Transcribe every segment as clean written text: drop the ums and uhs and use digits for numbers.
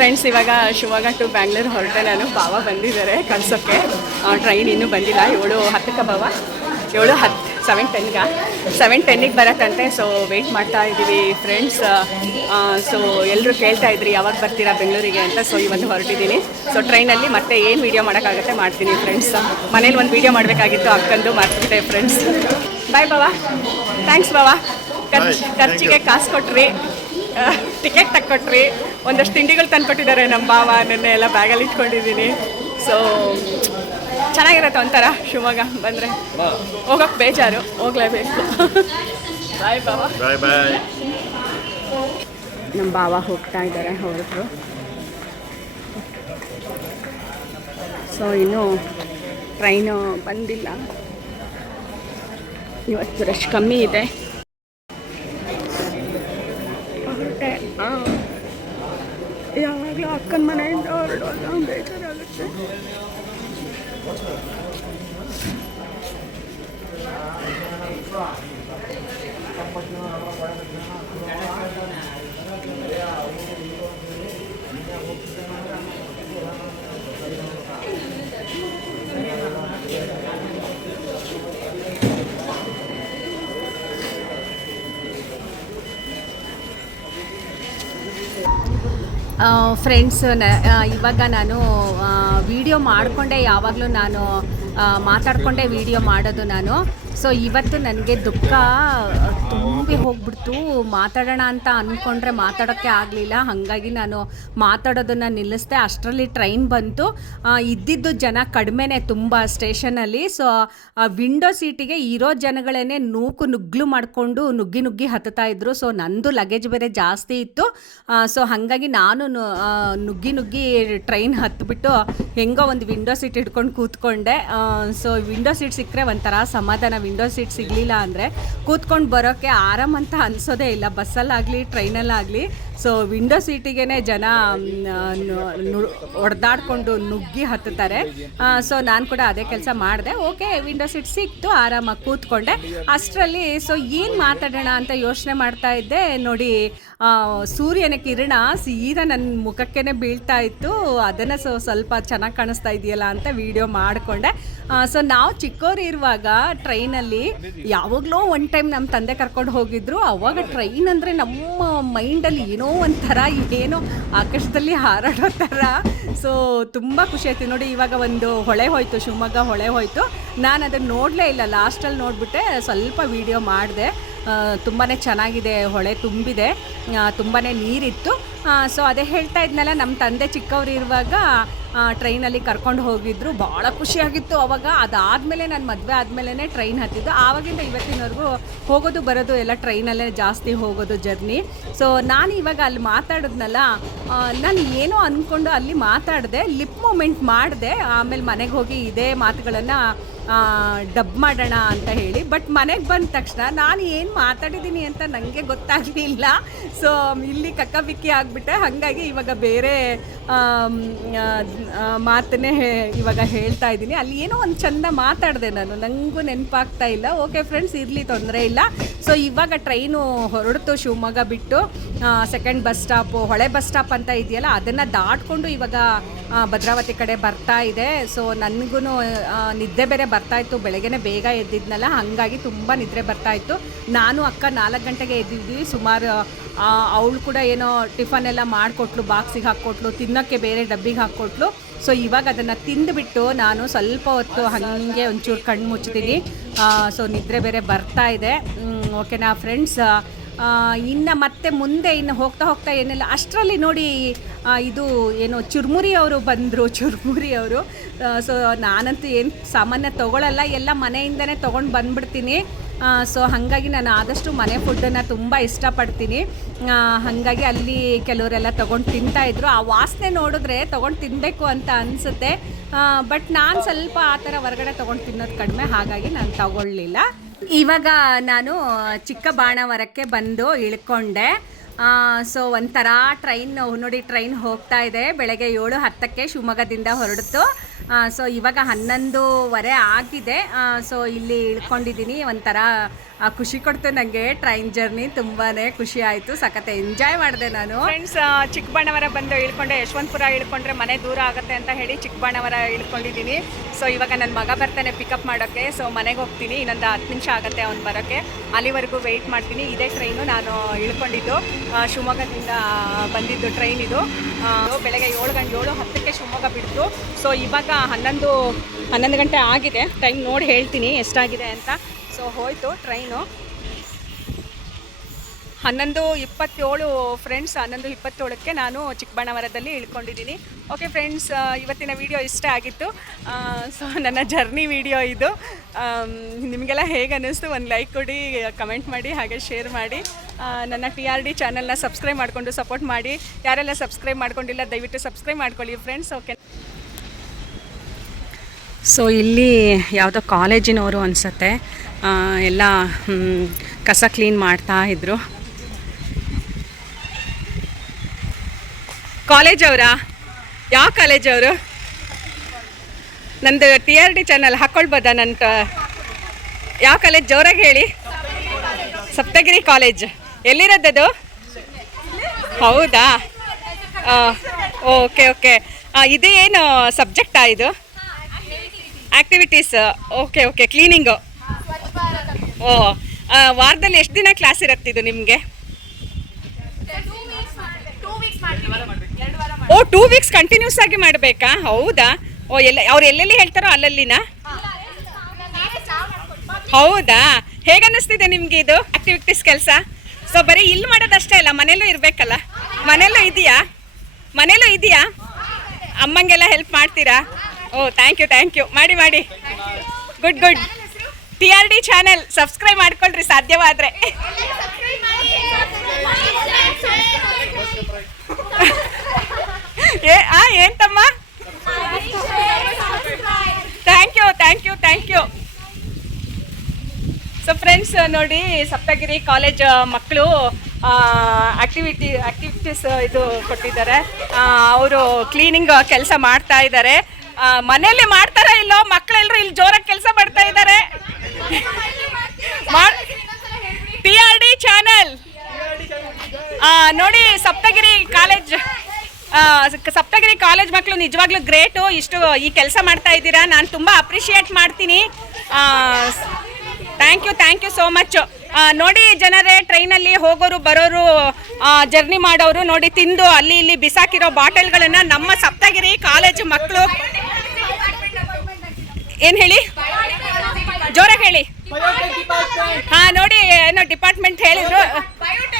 Friends, ಇವಾಗ Shivamogga to Bangalore ಹೊರಟೆ ನಾನು. ಬಾವ ಬಂದಿದ್ದಾರೆ ಕಳ್ಸೋಕ್ಕೆ. ಟ್ರೈನ್ ಇನ್ನೂ ಬಂದಿಲ್ಲ. 7:10ಕ್ಕೆ ಬಾವ, 7:10, 7:10ಗೆ ಬರತ್ತಂತೆ. ಸೊ ವೆಯ್ಟ್ ಮಾಡ್ತಾ ಇದ್ದೀವಿ ಫ್ರೆಂಡ್ಸ್. ಸೊ ಎಲ್ಲರೂ ಕೇಳ್ತಾ ಇದ್ರಿ ಯಾವಾಗ ಬರ್ತೀರಾ ಬೆಂಗಳೂರಿಗೆ ಅಂತ. ಸೊ ಇವತ್ತು ಹೊರಟಿದ್ದೀನಿ. ಸೊ ಟ್ರೈನಲ್ಲಿ ಮತ್ತೆ ಏನು ವೀಡಿಯೋ ಮಾಡೋಕ್ಕಾಗುತ್ತೆ ಮಾಡ್ತೀನಿ ಫ್ರೆಂಡ್ಸ್. ಮನೇಲಿ ಒಂದು ವೀಡಿಯೋ ಮಾಡಬೇಕಾಗಿತ್ತು, ಅಕ್ಕಂದು ಮಾಡ್ತಿದ್ದೆ ಫ್ರೆಂಡ್ಸ್. ಬಾಯ್ ಬಾವ, ಥ್ಯಾಂಕ್ಸ್ ಬಾವ. ಖರ್ಚಿಗೆ ಕಾಸು ಕೊಟ್ರಿ, ಟಿಕೆಟ್ ತಕ್ಕೊಟ್ರಿ, ಒಂದಷ್ಟು ತಿಂಡಿಗಳು ತಂದುಕೊಟ್ಟಿದ್ದಾರೆ ನಮ್ಮ ಬಾವ. ನೆನ್ನೆ ಎಲ್ಲ ಬ್ಯಾಗಲ್ಲಿ ಇಟ್ಕೊಂಡಿದ್ದೀನಿ. ಸೊ ಚೆನ್ನಾಗಿರತ್ತೆ ಒಂಥರ ಶಿವಮೊಗ್ಗ ಬಂದರೆ. ಹೋಗೋಕ್ಕೆ ಬೇಜಾರು, ಹೋಗಲೇಬೇಕು. ಬಾಯ್ ಬಾವ. ಬಾಯ್ ಬಾಯ್. ನಮ್ಮ ಬಾವ ಹೋಗ್ತಾ ಇದ್ದಾರೆ, ಹೊರಟರು. ಸೊ ಇನ್ನೂ ಟ್ರೈನು ಬಂದಿಲ್ಲ. ಇವತ್ತು ರಶ್ ಕಮ್ಮಿ ಇದೆ. ಹೊರಟೆ. ಯಾವಾಗಲೂ ಅಕ್ಕನ ಮನೆಯಿಂದ ಹೊರಡೋಲ್ಲ, ಬೇಜಾರಾಗುತ್ತೆ. ಫ್ರೆಂಡ್ಸ್, ಇವಾಗ ನಾನು ವಿಡಿಯೋ ಮಾಡಿಕೊಂಡೆ, ಯಾವಾಗಲೂ ನಾನು ಮಾತಾಡಿಕೊಂಡೆ ವಿಡಿಯೋ ಮಾಡೋದು ನಾನು. ಸೊ ಇವತ್ತು ನನಗೆ ದುಃಖ ತುಂಬಿ ಹೋಗ್ಬಿಡ್ತು. ಮಾತಾಡೋಣ ಅಂತ ಅಂದ್ಕೊಂಡ್ರೆ ಮಾತಾಡೋಕ್ಕೆ ಆಗಲಿಲ್ಲ. ಹಾಗಾಗಿ ನಾನು ಮಾತಾಡೋದನ್ನು ನಿಲ್ಲಿಸ್ದೆ. ಅಷ್ಟರಲ್ಲಿ ಟ್ರೈನ್ ಬಂತು. ಇದ್ದಿದ್ದು ಜನ ಕಡಿಮೆನೇ ತುಂಬ ಸ್ಟೇಷನಲ್ಲಿ. ಸೊ ವಿಂಡೋ ಸೀಟಿಗೆ ಇರೋ ಜನಗಳೇ ನುಗ್ಗಲು ಮಾಡಿಕೊಂಡು ನುಗ್ಗಿ ಹತ್ತುತ್ತಾ ಇದ್ರು. ಸೊ ನಂದು ಲಗೇಜ್ ಬೇರೆ ಜಾಸ್ತಿ ಇತ್ತು. ಸೊ ಹಾಗಾಗಿ ನಾನು ನುಗ್ಗಿ ಟ್ರೈನ್ ಹತ್ತಿಬಿಟ್ಟು ಹೆಂಗೋ ಒಂದು ವಿಂಡೋ ಸೀಟ್ ಇಟ್ಕೊಂಡು ಕೂತ್ಕೊಂಡೆ. ಸೊ ವಿಂಡೋ ಸೀಟ್ ಸಿಕ್ಕರೆ ಒಂಥರ ಸಮಾಧಾನ. ವಿಂಡೋ ಸೀಟ್ ಸಿಗಲಿಲ್ಲ ಅಂದರೆ ಕೂತ್ಕೊಂಡು ಬರೋಕ್ಕೆ ಆರಾಮ್ ಅಂತ ಅನಿಸೋದೇ ಇಲ್ಲ, ಬಸ್ಸಲ್ಲಾಗಲಿ ಟ್ರೈನಲ್ಲಾಗಲಿ. ಸೊ ವಿಂಡೋ ಸೀಟಿಗೆ ಜನ ಹೊಡೆದಾಡ್ಕೊಂಡು ನುಗ್ಗಿ ಹತ್ತುತ್ತಾರೆ. ಸೊ ನಾನು ಕೂಡ ಅದೇ ಕೆಲಸ ಮಾಡಿದೆ. ಓಕೆ, ವಿಂಡೋ ಸೀಟ್ ಸಿಕ್ತು, ಆರಾಮಾಗಿ ಕೂತ್ಕೊಂಡೆ. ಅಷ್ಟರಲ್ಲಿ ಸೊ ಏನು ಮಾತಾಡೋಣ ಅಂತ ಯೋಚನೆ ಮಾಡ್ತಾ ಇದ್ದೆ. ನೋಡಿ, ಸೂರ್ಯನ ಕಿರಣ ಸೀದಾ ನನ್ನ ಮುಖಕ್ಕೇ ಬೀಳ್ತಾ ಇತ್ತು. ಅದನ್ನು ಸ್ವಲ್ಪ ಚೆನ್ನಾಗಿ ಕಾಣಿಸ್ತಾ ಇದೆಯಲ್ಲ ಅಂತ ವಿಡಿಯೋ ಮಾಡಿಕೊಂಡೆ. ಸೊ ನಾವು ಚಿಕ್ಕವರು ಇರುವಾಗ ಟ್ರೈನಲ್ಲಿ ಯಾವಾಗಲೂ ಒನ್ ಟೈಮ್ ನಮ್ಮ ತಂದೆ ಕರ್ಕೊಂಡು ಹೋಗಿದ್ರು. ಅವಾಗ ಟ್ರೈನ್ ಅಂದರೆ ನಮ್ಮ ಮೈಂಡಲ್ಲಿ ಏನೋ ಒಂಥರ ಏನೋ ಆಕಾಶದಲ್ಲಿ ಹಾರಾಡೋ ಥರ. ಸೊ ತುಂಬ ಖುಷಿ ಆಯ್ತು. ನೋಡಿ, ಇವಾಗ ಒಂದು ಹೊಳೆ ಹೋಯಿತು, ಶಿವಮೊಗ್ಗ ಹೊಳೆ ಹೋಯಿತು. ನಾನು ಅದನ್ನು ನೋಡಲೇ ಇಲ್ಲ, ಲಾಸ್ಟಲ್ಲಿ ನೋಡಿಬಿಟ್ಟೆ ಸ್ವಲ್ಪ ವಿಡಿಯೋ ಮಾಡಿದೆ. ತುಂಬಾ ಚೆನ್ನಾಗಿದೆ, ಹೊಳೆ ತುಂಬಿದೆ, ತುಂಬಾ ನೀರಿತ್ತು. ಸೊ ಅದೇ ಹೇಳ್ತಾ ಇದ್ನಲ್ಲ, ನಮ್ಮ ತಂದೆ ಚಿಕ್ಕವರು ಇರುವಾಗ ಟ್ರೈನಲ್ಲಿ ಕರ್ಕೊಂಡು ಹೋಗಿದ್ರು. ಭಾಳ ಖುಷಿಯಾಗಿತ್ತು ಅವಾಗ. ಅದಾದಮೇಲೆ ನಾನು ಮದುವೆ ಆದಮೇಲೆ ಟ್ರೈನ್ ಹತ್ತಿದ್ದು. ಆವಾಗಿಂದ ಇವತ್ತಿನವರೆಗೂ ಹೋಗೋದು ಬರೋದು ಎಲ್ಲ ಟ್ರೈನಲ್ಲೇ ಜಾಸ್ತಿ ಹೋಗೋದು ಜರ್ನಿ. ಸೊ ನಾನು ಇವಾಗ ಅಲ್ಲಿ ಮಾತಾಡಿದ್ನಲ್ಲ, ನಾನು ಏನೋ ಅಂದ್ಕೊಂಡು ಅಲ್ಲಿ ಮಾತಾಡಿದೆ, ಲಿಪ್ ಮೂಮೆಂಟ್ ಮಾಡಿದೆ. ಆಮೇಲೆ ಮನೆಗೆ ಹೋಗಿ ಇದೇ ಮಾತುಗಳನ್ನು ಡಬ್ ಮಾಡೋಣ ಅಂತ ಹೇಳಿ. ಬಟ್ ಮನೆಗೆ ಬಂದ ತಕ್ಷಣ ನಾನು ಏನು ಮಾತಾಡಿದ್ದೀನಿ ಅಂತ ನನಗೆ ಗೊತ್ತಾಗಲಿಲ್ಲ. ಸೊ ಇಲ್ಲಿ ಕಕ್ಕಬಿಕ್ಕಿ ಆಗಿಬಿಟ್ಟೆ. ಹಾಗಾಗಿ ಇವಾಗ ಬೇರೆ ಮಾತನ್ನೇ ಇವಾಗ ಹೇಳ್ತಾ ಇದ್ದೀನಿ. ಅಲ್ಲಿ ಏನೋ ಒಂದು ಚೆಂದ ಮಾತಾಡಿದೆ ನಾನು, ನನಗೂ ನೆನಪಾಗ್ತಾ ಇಲ್ಲ. ಓಕೆ ಫ್ರೆಂಡ್ಸ್, ಇರಲಿ, ತೊಂದರೆ ಇಲ್ಲ. ಸೊ ಇವಾಗ ಟ್ರೈನು ಹೊರಡ್ತು ಶಿವಮೊಗ್ಗ ಬಿಟ್ಟು. ಸೆಕೆಂಡ್ ಬಸ್ ಸ್ಟಾಪು ಹೊಳೆ ಬಸ್ ಸ್ಟಾಪ್ ಅಂತ ಇದೆಯಲ್ಲ, ಅದನ್ನು ದಾಟ್ಕೊಂಡು ಇವಾಗ ಭದ್ರಾವತಿ ಕಡೆ ಬರ್ತಾ ಇದೆ. ಸೊ ನನಗೂ ನಿದ್ದೆ ಬೇರೆ ಬರ್ತಾಯಿತ್ತು. ಬೆಳಗ್ಗೆನೇ ಬೇಗ ಎದ್ದಿದ್ನಲ್ಲ, ಹಾಗಾಗಿ ತುಂಬ ನಿದ್ರೆ ಬರ್ತಾಯಿತ್ತು. ನಾನು ಅಕ್ಕ 4 ಗಂಟೆಗೆ ಎದ್ದಿದ್ವಿ ಸುಮಾರು. ಅವಳು ಕೂಡ ಏನೋ ಟಿಫನ್ ಎಲ್ಲ ಮಾಡಿಕೊಟ್ಲು, ಬಾಕ್ಸಿಗೆ ಹಾಕ್ಕೊಟ್ಲು, ತಿನ್ನೋಕ್ಕೆ ಬೇರೆ ಡಬ್ಬಿಗೆ ಹಾಕ್ಕೊಟ್ಲು. ಸೊ ಇವಾಗ ಅದನ್ನು ತಿಂದುಬಿಟ್ಟು ನಾನು ಸ್ವಲ್ಪ ಹೊತ್ತು ಹಾಗೆ ಒಂಚೂರು ಕಣ್ಣು ಮುಚ್ತೀನಿ. ಸೊ ನಿದ್ರೆ ಬೇರೆ ಬರ್ತಾ ಇದೆ. ಓಕೆನಾ ಫ್ರೆಂಡ್ಸ್, ಇನ್ನು ಮತ್ತೆ ಮುಂದೆ ಇನ್ನು ಹೋಗ್ತಾ ಏನಿಲ್ಲ. ಅಷ್ಟರಲ್ಲಿ ನೋಡಿ, ಇದು ಏನು ಚುರ್ಮುರಿ ಅವರು ಬಂದರು. ಚುರ್ಮುರಿ ಅವರು. ಸೊ ನಾನಂತೂ ಏನು ಸಾಮಾನ್ಯ ತೊಗೊಳ್ಳಲ್ಲ, ಎಲ್ಲ ಮನೆಯಿಂದನೇ ತೊಗೊಂಡು ಬಂದುಬಿಡ್ತೀನಿ. ಸೊ ಹಾಗಾಗಿ ನಾನು ಆದಷ್ಟು ಮನೆ ಫುಡ್ಡನ್ನು ತುಂಬ ಇಷ್ಟಪಡ್ತೀನಿ. ಹಾಗಾಗಿ ಅಲ್ಲಿ ಕೆಲವರೆಲ್ಲ ತೊಗೊಂಡು ತಿಂತಾಯಿದ್ರು. ಆ ವಾಸನೆ ನೋಡಿದ್ರೆ ತೊಗೊಂಡು ತಿನ್ನಬೇಕು ಅಂತ ಅನಿಸುತ್ತೆ. ಬಟ್ ನಾನು ಸ್ವಲ್ಪ ಆ ಥರ ಹೊರಗಡೆ ತೊಗೊಂಡು ತಿನ್ನೋದು ಕಡಿಮೆ, ಹಾಗಾಗಿ ನಾನು ತಗೊಳ್ಳಿಲ್ಲ. ಇವಾಗ ನಾನು ಚಿಕ್ಕಬಾಣಾವರಕ್ಕೆ ಬಂದು ಇಳ್ಕೊಂಡೆ. ಸೊ ಒಂಥರ ಟ್ರೈನ್ ನೋಡಿ, ಟ್ರೈನ್ ಹೋಗ್ತಾ ಇದೆ. ಬೆಳಗ್ಗೆ 7:10ಕ್ಕೆ ಶಿವಮೊಗ್ಗದಿಂದ ಹೊರಡ್ತು. ಸೊ ಇವಾಗ 11:15 ಆಗಿದೆ. ಸೊ ಇಲ್ಲಿ ಇಳ್ಕೊಂಡಿದ್ದೀನಿ. ಒಂಥರ ಖುಷಿ ಕೊಡ್ತು ನನಗೆ. ಟ್ರೈನ್ ಜರ್ನಿ ತುಂಬಾ ಖುಷಿ ಆಯಿತು, ಸಖತ್ ಎಂಜಾಯ್ ಮಾಡಿದೆ ನಾನು. ಫ್ರೆಂಡ್ಸ್, ಚಿಕ್ಕಬಳ್ಳಾಪುರ ಬಂದು ಇಳ್ಕೊಂಡೆ. ಯಶವಂತಪುರ ಇಳ್ಕೊಂಡ್ರೆ ಮನೆ ದೂರ ಆಗುತ್ತೆ ಅಂತ ಹೇಳಿ ಚಿಕ್ಕಬಳ್ಳಾಪುರ ಇಳ್ಕೊಂಡಿದ್ದೀನಿ. ಸೊ ಇವಾಗ ನನ್ನ ಮಗ ಬರ್ತಾನೆ ಪಿಕಪ್ ಮಾಡೋಕ್ಕೆ. ಸೊ ಮನೆಗೆ ಹೋಗ್ತೀನಿ, ಇನ್ನೊಂದು 10 ನಿಮಿಷ ಆಗುತ್ತೆ ಅವ್ನು ಬರೋಕ್ಕೆ. ಅಲ್ಲಿವರೆಗೂ ವೆಯ್ಟ್ ಮಾಡ್ತೀನಿ. ಇದೇ ಟ್ರೈನು ನಾನು ಇಳ್ಕೊಂಡಿದ್ದು, ಶಿವಮೊಗ್ಗದಿಂದ ಬಂದಿದ್ದು ಟ್ರೈನ್ ಇದು. ಬೆಳಗ್ಗೆ 7:10ಕ್ಕೆ ಶಿವಮೊಗ್ಗ ಬಿಡ್ತು. ಸೊ ಇವಾಗ 11 ಗಂಟೆ ಆಗಿದೆ. ಟೈಮ್ ನೋಡಿ ಹೇಳ್ತೀನಿ ಎಷ್ಟಾಗಿದೆ ಅಂತ. ಸೊ ಹೋಯ್ತು ಟ್ರೈನು 11:27 ಫ್ರೆಂಡ್ಸ್. 11:27ಕ್ಕೆ ನಾನು ಚಿಕ್ಕಬಳ್ಳಾಪುರದಲ್ಲಿ ಇಳ್ಕೊಂಡಿದ್ದೀನಿ. ಓಕೆ ಫ್ರೆಂಡ್ಸ್, ಇವತ್ತಿನ ವಿಡಿಯೋ ಇಷ್ಟ ಆಗಿತ್ತು. ಸೊ ನನ್ನ ಜರ್ನಿ ವಿಡಿಯೋ ಇದು. ನಿಮಗೆಲ್ಲ ಹೇಗೆ ಅನ್ನಿಸ್ತು ಒಂದು ಲೈಕ್ ಕೊಡಿ, ಕಮೆಂಟ್ ಮಾಡಿ, ಹಾಗೆ ಶೇರ್ ಮಾಡಿ. ನನ್ನ TRD ಚಾನಲ್ನ ಸಬ್ಸ್ಕ್ರೈಬ್ ಮಾಡಿಕೊಂಡು ಸಪೋರ್ಟ್ ಮಾಡಿ. ಯಾರೆಲ್ಲ ಸಬ್ಸ್ಕ್ರೈಬ್ ಮಾಡ್ಕೊಂಡಿಲ್ಲ ದಯವಿಟ್ಟು ಸಬ್ಸ್ಕ್ರೈಬ್ ಮಾಡ್ಕೊಳ್ಳಿ ಫ್ರೆಂಡ್ಸ್. ಓಕೆ. ಸೊ ಇಲ್ಲಿ ಯಾವುದೋ ಕಾಲೇಜಿನವರು ಅನಿಸುತ್ತೆ, ಎಲ್ಲ ಕಸ ಕ್ಲೀನ್ ಮಾಡ್ತಾ ಇದ್ರು. ಕಾಲೇಜ್ ಅವರಾ? ಯಾವ ಕಾಲೇಜ್ ಅವರು? ನಂದು TRD ಚಾನಲ್ ಹಾಕ್ಕೊಳ್ಬೋದಾ? ನನ್ನ ಯಾವ ಕಾಲೇಜ್ ಜೋರಾಗಿ ಹೇಳಿ. ಸಪ್ತಗಿರಿ ಕಾಲೇಜ್. ಎಲ್ಲಿರೋದದು? ಹೌದಾ, ಓಕೆ ಓಕೆ. ಇದು ಏನು ಸಬ್ಜೆಕ್ಟಾ ಇದು? ಆ್ಯಕ್ಟಿವಿಟೀಸ್. Okay okay, cleaning. ಓ, ವಾರದಲ್ಲಿ ಎಷ್ಟು ದಿನ ಕ್ಲಾಸ್ ಇರುತ್ತಿದ್ದು ನಿಮಗೆ? ಓ, 2 ವೀಕ್ಸ್ ಕಂಟಿನ್ಯೂಸ್ ಆಗಿ ಮಾಡಬೇಕಾ? ಹೌದಾ? ಓ, ಅವ್ರು ಎಲ್ಲೆಲ್ಲಿ ಹೇಳ್ತಾರೋ ಅಲ್ಲಲ್ಲಿನ? ಹೌದಾ? ಹೇಗೆ ಅನ್ನಿಸ್ತಿದೆ ನಿಮಗೆ ಇದು ಆ್ಯಕ್ಟಿವಿಟೀಸ್ ಕೆಲಸ? ಸೊ ಬರೀ ಇಲ್ಲಿ ಮಾಡೋದಷ್ಟೇ ಅಲ್ಲ, ಮನೇಲೂ ಇರಬೇಕಲ್ಲ? ಮನೇಲೂ ಇದೆಯಾ? ಅಮ್ಮಂಗೆಲ್ಲ ಹೆಲ್ಪ್ ಮಾಡ್ತೀರಾ? ಓ, ಥ್ಯಾಂಕ್ ಯು. ಮಾಡಿ. ಗುಡ್. TRD ಚಾನೆಲ್ ಸಬ್ಸ್ಕ್ರೈಬ್ ಮಾಡ್ಕೊಳ್ರಿ ಸಾಧ್ಯವಾದರೆ. ಏನ್ ತಮ್ಮ? Thank you. ಸೊ ಫ್ರೆಂಡ್ಸ್ ನೋಡಿ, ಸಪ್ತಗಿರಿ ಕಾಲೇಜ್ ಮಕ್ಕಳು ಆಕ್ಟಿವಿಟೀಸ್ ಇದು ಕೊಟ್ಟಿದ್ದಾರೆ. ಅವರು ಕ್ಲೀನಿಂಗ್ ಕೆಲಸ ಮಾಡ್ತಾ ಇದ್ದಾರೆ. ಮನೆಯಲ್ಲಿ ಮಾಡ್ತಾರಾ ಇಲ್ಲೋ, ಮಕ್ಕಳೆಲ್ಲರೂ ಇಲ್ಲಿ ಜೋರಾಗಿ ಕೆಲಸ ಮಾಡ್ತಾ ಇದ್ದಾರೆ. TRD ಚಾನಲ್ ನೋಡಿ. ಸಪ್ತಗಿರಿ ಕಾಲೇಜ್ ಮಕ್ಕಳು ನಿಜವಾಗ್ಲೂ ಗ್ರೇಟು. ಇಷ್ಟು ಈ ಕೆಲಸ ಮಾಡ್ತಾ ಇದ್ದೀರಾ, ನಾನು ತುಂಬ ಅಪ್ರಿಷಿಯೇಟ್ ಮಾಡ್ತೀನಿ. Thank you so much. ನೋಡಿ ಜನರೇ, ಟ್ರೈನಲ್ಲಿ ಹೋಗೋರು ಬರೋರು, ಜರ್ನಿ ಮಾಡೋರು ನೋಡಿ, ತಿಂದು ಅಲ್ಲಿ ಇಲ್ಲಿ ಬಿಸಾಕಿರೋ ಬಾಟಲ್ಗಳನ್ನು ನಮ್ಮ ಸಪ್ತಗಿರಿ ಕಾಲೇಜು ಮಕ್ಕಳು ಏನು ಹೇಳಿ, ಜೋರಾಗಿ ಹೇಳಿ. ನೋಡಿ ಏನೋ ಡಿಪಾರ್ಟ್ಮೆಂಟ್ ಹೇಳಿದ್ರು,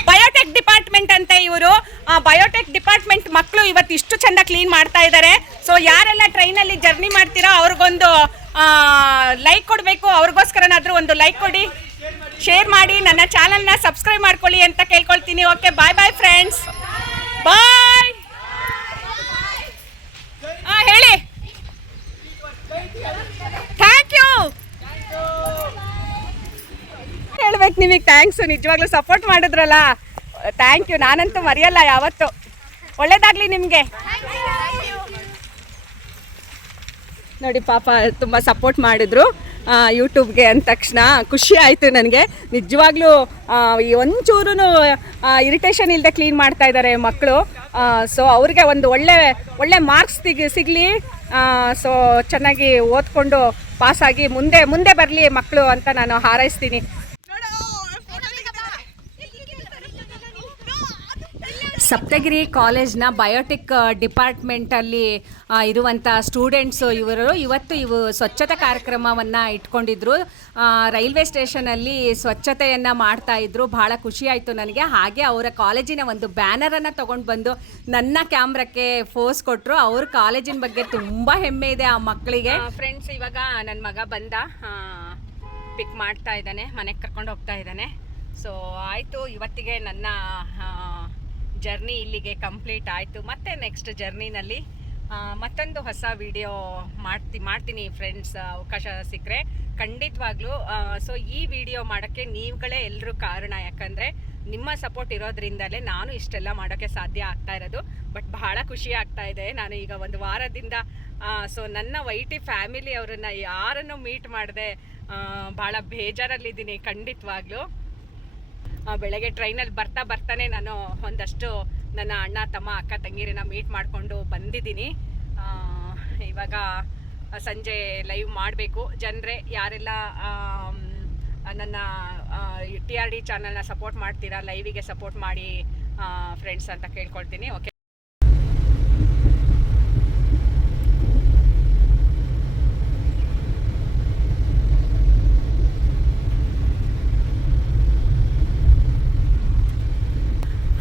ಬಯೋಟೆಕ್ ಡಿಪಾರ್ಟ್ಮೆಂಟ್ ಅಂತ ಇವರು. ಬಯೋಟೆಕ್ ಡಿಪಾರ್ಟ್ಮೆಂಟ್ ಮಕ್ಕಳು ಇವತ್ತು ಇಷ್ಟು ಚೆಂದ ಕ್ಲೀನ್ ಮಾಡ್ತಾ ಇದ್ದಾರೆ. ಸೊ ಯಾರೆಲ್ಲ ಟ್ರೈನಲ್ಲಿ ಜರ್ನಿ ಮಾಡ್ತೀರಾ ಅವ್ರಿಗೊಂದು ಲೈಕ್ ಕೊಡಬೇಕು. ಅವ್ರಿಗೋಸ್ಕರನಾದರೂ ಒಂದು ಲೈಕ್ ಕೊಡಿ, ಶೇರ್ ಮಾಡಿ, ನನ್ನ ಚಾನಲ್ನ ಸಬ್ಸ್ಕ್ರೈಬ್ ಮಾಡ್ಕೊಳ್ಳಿ ಅಂತ ಕೇಳ್ಕೊಳ್ತೀನಿ. Okay, bye friends, bye. ಹೇಳಿ. ಥ್ಯಾಂಕ್ ಯು ಹೇಳ್ಬೇಕು ನಿಮಗೆ. ಥ್ಯಾಂಕ್ಸು, ನಿಜವಾಗ್ಲೂ ಸಪೋರ್ಟ್ ಮಾಡಿದ್ರಲ್ಲ, ಥ್ಯಾಂಕ್ ಯು. ನಾನಂತೂ ಮರೆಯಲ್ಲ ಯಾವತ್ತು. ಒಳ್ಳೇದಾಗಲಿ ನಿಮಗೆ. ನೋಡಿ ಪಾಪ ತುಂಬ ಸಪೋರ್ಟ್ ಮಾಡಿದ್ರು ಯೂಟ್ಯೂಬ್ಗೆ ಅಂದ ತಕ್ಷಣ ಖುಷಿ ಆಯಿತು ನನಗೆ. ನಿಜವಾಗ್ಲೂ ಒಂಚೂರು ಇರಿಟೇಷನ್ ಇಲ್ಲದೆ ಕ್ಲೀನ್ ಮಾಡ್ತಾ ಇದ್ದಾರೆ ಮಕ್ಕಳು. ಸೊ ಅವ್ರಿಗೆ ಒಂದು ಒಳ್ಳೆ ಮಾರ್ಕ್ಸ್ ಸಿಗಲಿ. ಸೊ ಚೆನ್ನಾಗಿ ಓದ್ಕೊಂಡು ಪಾಸಾಗಿ ಮುಂದೆ ಬರಲಿ ಮಕ್ಕಳು ಅಂತ ನಾನು ಹಾರೈಸ್ತೀನಿ. ಸಪ್ತಗಿರಿ ಕಾಲೇಜ್ನ ಬಯೋಟೆಕ್ ಡಿಪಾರ್ಟ್ಮೆಂಟಲ್ಲಿ ಇರುವಂಥ ಸ್ಟೂಡೆಂಟ್ಸು ಇವತ್ತು ಸ್ವಚ್ಛತಾ ಕಾರ್ಯಕ್ರಮವನ್ನು ಇಟ್ಕೊಂಡಿದ್ರು. ರೈಲ್ವೆ ಸ್ಟೇಷನಲ್ಲಿ ಸ್ವಚ್ಛತೆಯನ್ನು ಮಾಡ್ತಾಯಿದ್ರು. ಭಾಳ ಖುಷಿ ಆಯಿತು ನನಗೆ. ಹಾಗೆ ಅವರ ಕಾಲೇಜಿನ ಒಂದು ಬ್ಯಾನರನ್ನು ತೊಗೊಂಡು ಬಂದು ನನ್ನ ಕ್ಯಾಮ್ರಕ್ಕೆ ಫೋಸ್ ಕೊಟ್ಟರು. ಅವ್ರ ಕಾಲೇಜಿನ ಬಗ್ಗೆ ತುಂಬ ಹೆಮ್ಮೆ ಇದೆ ಆ ಮಕ್ಕಳಿಗೆ. ಫ್ರೆಂಡ್ಸ್, ಇವಾಗ ನನ್ನ ಮಗ ಬಂದ, ಪಿಕ್ ಮಾಡ್ತಾ ಇದ್ದಾನೆ, ಮನೆಗೆ ಕರ್ಕೊಂಡು ಹೋಗ್ತಾ ಇದ್ದಾನೆ. ಸೊ ಆಯಿತು, ಇವತ್ತಿಗೆ ನನ್ನ ಜರ್ನಿ ಇಲ್ಲಿಗೆ ಕಂಪ್ಲೀಟ್ ಆಯಿತು. ಮತ್ತೆ ನೆಕ್ಸ್ಟ್ ಜರ್ನಿನಲ್ಲಿ ಮತ್ತೊಂದು ಹೊಸ ವಿಡಿಯೋ ಮಾಡ್ತೀನಿ ಫ್ರೆಂಡ್ಸ್, ಅವಕಾಶ ಸಿಕ್ಕರೆ ಖಂಡಿತವಾಗ್ಲೂ. ಸೊ ಈ ವಿಡಿಯೋ ಮಾಡೋಕ್ಕೆ ನೀವುಗಳೇ ಎಲ್ಲರೂ ಕಾರಣ. ಯಾಕಂದರೆ ನಿಮ್ಮ ಸಪೋರ್ಟ್ ಇರೋದ್ರಿಂದಲೇ ನಾನು ಇಷ್ಟೆಲ್ಲ ಮಾಡೋಕ್ಕೆ ಸಾಧ್ಯ ಆಗ್ತಾ ಇರೋದು. ಬಟ್ ಬಹಳ ಖುಷಿ ಆಗ್ತಾ ಇದೆ. ನಾನು ಈಗ ಒಂದು ವಾರದಿಂದ ಸೊ ನನ್ನ ವೈಟಿ ಫ್ಯಾಮಿಲಿ ಅವರನ್ನು ಯಾರನ್ನು ಮೀಟ್ ಮಾಡಿದೆ, ಭಾಳ ಬೇಜಾರಲ್ಲಿದ್ದೀನಿ ಖಂಡಿತವಾಗ್ಲೂ. ಬೆಳಗ್ಗೆ ಟ್ರೈನಲ್ಲಿ ಬರ್ತಾನೆ ನಾನು ಒಂದಷ್ಟು ನನ್ನ ಅಣ್ಣ ತಮ್ಮ ಅಕ್ಕ ತಂಗಿರನ್ನ ಮೀಟ್ ಮಾಡಿಕೊಂಡು ಬಂದಿದ್ದೀನಿ. ಇವಾಗ ಸಂಜೆ ಲೈವ್ ಮಾಡಬೇಕು. ಜನರೇ ಯಾರೆಲ್ಲ ನನ್ನ TRD ಚಾನಲ್ನ ಸಪೋರ್ಟ್ ಮಾಡ್ತೀರಾ, ಲೈವಿಗೆ ಸಪೋರ್ಟ್ ಮಾಡಿ ಫ್ರೆಂಡ್ಸ್ ಅಂತ ಕೇಳ್ಕೊಳ್ತೀನಿ. ಓಕೆ,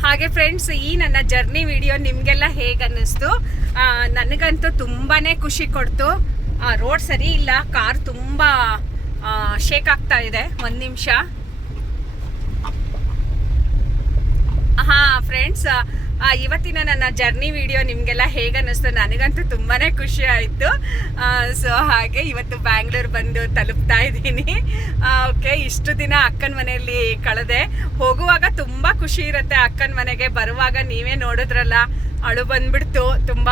ಹಾಗೆ ಫ್ರೆಂಡ್ಸ್, ಈ ನನ್ನ ಜರ್ನಿ ವಿಡಿಯೋ ನಿಮಗೆಲ್ಲ ಹೇಗೆ ಅನ್ನಿಸ್ತು? ನನಗಂತೂ ತುಂಬಾ ಖುಷಿ ಕೊಡ್ತು. ರೋಡ್ ಸರಿ ಇಲ್ಲ, ಕಾರ್ ತುಂಬ ಶೇಕ್ ಆಗ್ತಾ ಇದೆ. ಒಂದು ನಿಮಿಷ. ಹಾಂ ಫ್ರೆಂಡ್ಸ್, ಇವತ್ತಿನ ನನ್ನ ಜರ್ನಿ ವಿಡಿಯೋ ನಿಮಗೆಲ್ಲ ಹೇಗೆ ಅನ್ನಿಸ್ತು? ನನಗಂತೂ ತುಂಬಾ ಖುಷಿ ಆಯಿತು. ಸೊ ಹಾಗೆ ಇವತ್ತು ಬ್ಯಾಂಗ್ಳೂರು ಬಂದು ತಲುಪ್ತಾ ಇದ್ದೀನಿ. ಓಕೆ, ಇಷ್ಟು ದಿನ ಅಕ್ಕನ ಮನೆಯಲ್ಲಿ ಕಳೆದೆ. ಹೋಗುವಾಗ ತುಂಬ ಖುಷಿ ಇರುತ್ತೆ ಅಕ್ಕನ ಮನೆಗೆ, ಬರುವಾಗ ನೀವೇ ನೋಡಿದ್ರಲ್ಲ ಅಳು ಬಂದ್ಬಿಡ್ತು. ತುಂಬ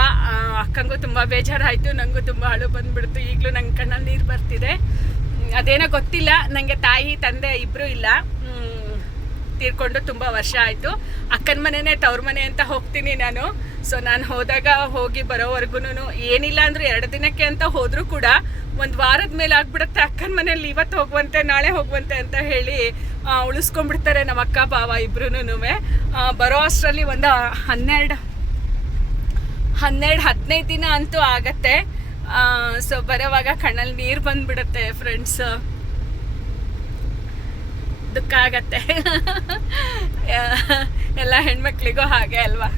ಅಕ್ಕಂಗೂ ತುಂಬ ಬೇಜಾರಾಯಿತು, ನನಗೂ ತುಂಬ ಅಳು ಬಂದ್ಬಿಡ್ತು. ಈಗಲೂ ನಂಗೆ ಕಣ್ಣಲ್ಲಿ ನೀರು ಬರ್ತಿದೆ. ಅದೇನೋ ಗೊತ್ತಿಲ್ಲ, ನನಗೆ ತಾಯಿ ತಂದೆ ಇಬ್ಬರೂ ಇಲ್ಲ, ತೀರ್ಕೊಂಡು ತುಂಬ ವರ್ಷ ಆಯಿತು. ಅಕ್ಕನ ಮನೆಯೇ ತವ್ರ ಮನೆ ಅಂತ ಹೋಗ್ತೀನಿ ನಾನು. ಸೊ ನಾನು ಹೋದಾಗ ಹೋಗಿ ಬರೋವರೆಗೂ ಏನಿಲ್ಲ ಅಂದರೂ 2 ದಿನಕ್ಕೆ ಅಂತ ಹೋದರೂ ಕೂಡ 1 ವಾರದ ಮೇಲೆ ಆಗ್ಬಿಡುತ್ತೆ. ಅಕ್ಕನ ಮನೇಲಿ ಇವತ್ತು ಹೋಗುವಂತೆ ನಾಳೆ ಹೋಗುವಂತೆ ಅಂತ ಹೇಳಿ ಉಳಿಸ್ಕೊಂಡ್ಬಿಡ್ತಾರೆ ನಮ್ಮ ಅಕ್ಕ ಬಾವ ಇಬ್ರೂ. ಬರೋ ಅಷ್ಟರಲ್ಲಿ ಒಂದು 12-15 ದಿನ ಅಂತೂ ಆಗತ್ತೆ. ಸೊ ಬರೋವಾಗ ಕಣ್ಣಲ್ಲಿ ನೀರು ಬಂದ್ಬಿಡುತ್ತೆ ಫ್ರೆಂಡ್ಸ್, ದುಃಖ ಆಗತ್ತೆ. ಎಲ್ಲ ಹೆಣ್ಮಕ್ಳಿಗೂ ಹಾಗೆ ಅಲ್ವಾ?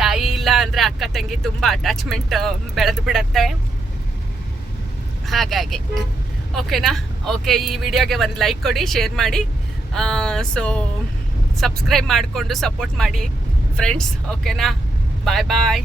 ತಾಯಿ ಇಲ್ಲ ಅಂದರೆ ಅಕ್ಕ ತಂಗಿ ತುಂಬ ಅಟ್ಯಾಚ್ಮೆಂಟ್ ಬೆಳೆದು ಬಿಡತ್ತೆ. ಹಾಗಾಗಿ ಓಕೆನಾ? ಓಕೆ, ಈ ವಿಡಿಯೋಗೆ ಒಂದು ಲೈಕ್ ಕೊಡಿ, ಶೇರ್ ಮಾಡಿ, ಸೊ ಸಬ್ಸ್ಕ್ರೈಬ್ ಮಾಡಿಕೊಂಡು ಸಪೋರ್ಟ್ ಮಾಡಿ ಫ್ರೆಂಡ್ಸ್. ಓಕೆನಾ? ಬಾಯ್ ಬಾಯ್.